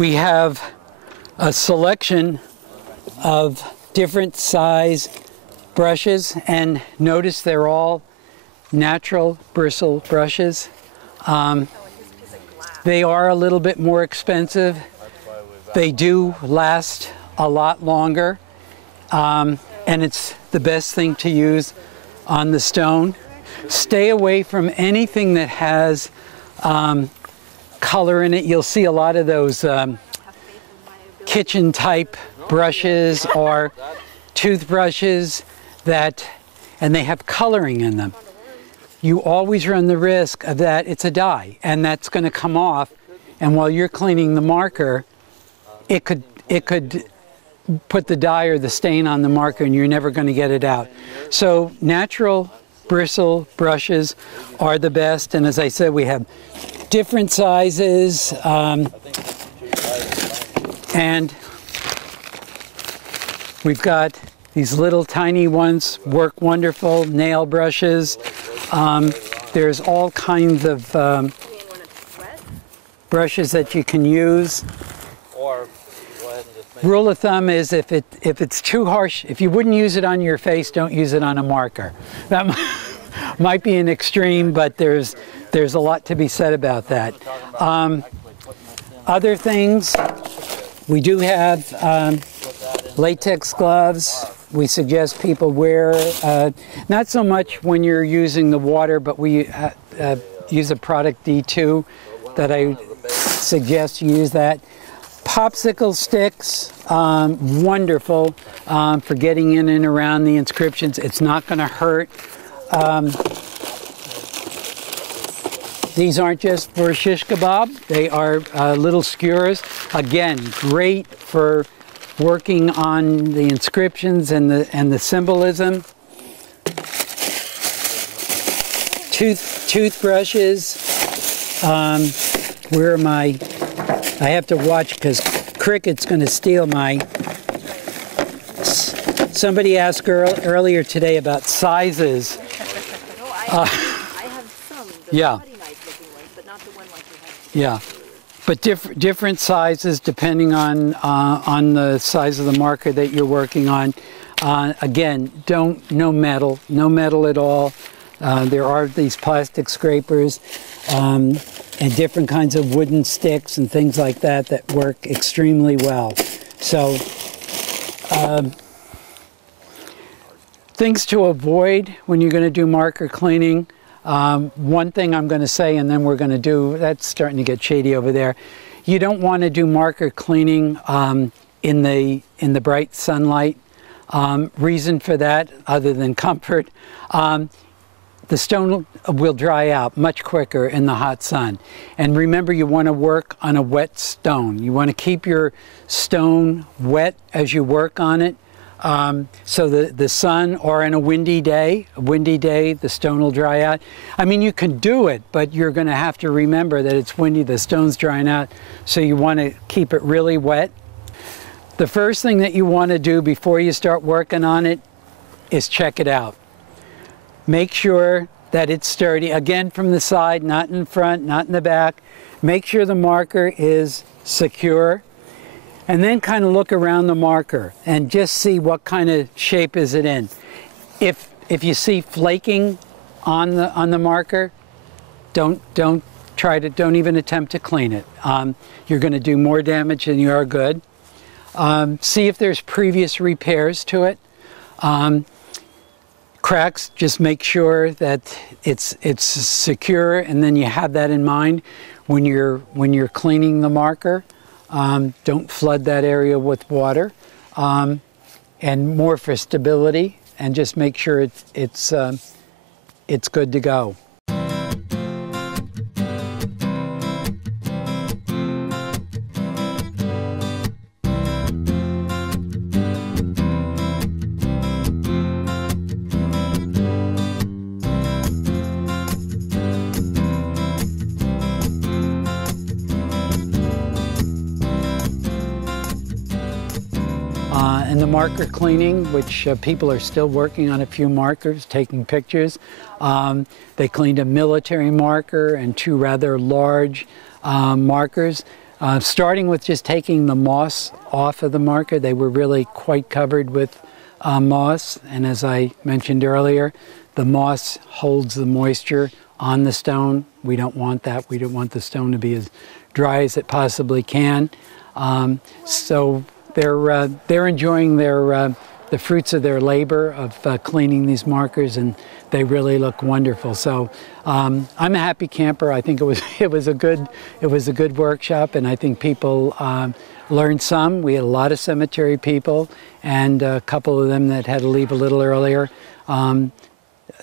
We have a selection of different size brushes, and notice they're all natural bristle brushes. They are a little bit more expensive. They do last a lot longer, and it's the best thing to use on the stone. Stay away from anything that has color in it. You'll see a lot of those kitchen type brushes or toothbrushes and they have coloring in them. You always run the risk of that. It's a dye, and that's going to come off, and while you're cleaning the marker, it could put the dye or the stain on the marker, and you're never going to get it out. So natural bristle brushes are the best, and as I said, we have different sizes, and we've got these little tiny ones, work wonderful, nail brushes. There's all kinds of brushes that you can use. Rule of thumb is if it's too harsh, if you wouldn't use it on your face, don't use it on a marker. That might be an extreme, but there's a lot to be said about that. Other things, we do have latex gloves. We suggest people wear, not so much when you're using the water, but we use a product D2 that I suggest you use that. Popsicle sticks, wonderful for getting in and around the inscriptions. It's not going to hurt. These aren't just for shish kebab. They are little skewers. Again, great for working on the inscriptions and the symbolism. Toothbrushes. Where are my? I have to watch because Cricket's going to steal my. Somebody asked earlier today about sizes. I have some. Yeah. Nice looking ones, but not the one like you have. Yeah. But different sizes depending on the size of the marker that you're working on. Again, no metal at all. There are these plastic scrapers and different kinds of wooden sticks and things like that work extremely well. So things to avoid when you're going to do marker cleaning. One thing I'm going to say, and then we're going to do, that's starting to get shady over there. You don't want to do marker cleaning in the bright sunlight. Reason for that, other than comfort, the stone will dry out much quicker in the hot sun. And remember, you want to work on a wet stone. You want to keep your stone wet as you work on it. So the sun, or in a windy day, the stone will dry out. I mean, you can do it, but you're going to have to remember that it's windy, the stone's drying out, so you want to keep it really wet. The first thing that you want to do before you start working on it is check it out. Make sure that it's sturdy. Again, from the side, not in front, not in the back. Make sure the marker is secure. And then kind of look around the marker and just see what kind of shape is it in. If you see flaking on the marker, don't even attempt to clean it. You're going to do more damage than you are good. See if there's previous repairs to it. Cracks, just make sure that it's secure, and then you have that in mind when you're cleaning the marker. Don't flood that area with water, and more for stability, and just make sure it's good to go. And the marker cleaning, which people are still working on a few markers, taking pictures. They cleaned a military marker and two rather large markers. Starting with just taking the moss off of the marker. They were really quite covered with moss, and as I mentioned earlier, the moss holds the moisture on the stone. We don't want that. We don't want the stone to be as dry as it possibly can. So they're enjoying the fruits of their labor of cleaning these markers, and they really look wonderful. So I'm a happy camper. I think it was a good workshop, and I think people learned some. We had a lot of cemetery people, and a couple of them that had to leave a little earlier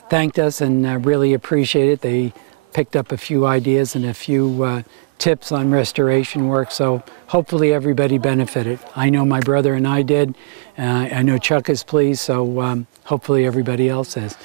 thanked us and really appreciate it. They picked up a few ideas and a few tips on restoration work, so hopefully everybody benefited. I know my brother and I did. I know Chuck is pleased, so hopefully everybody else is.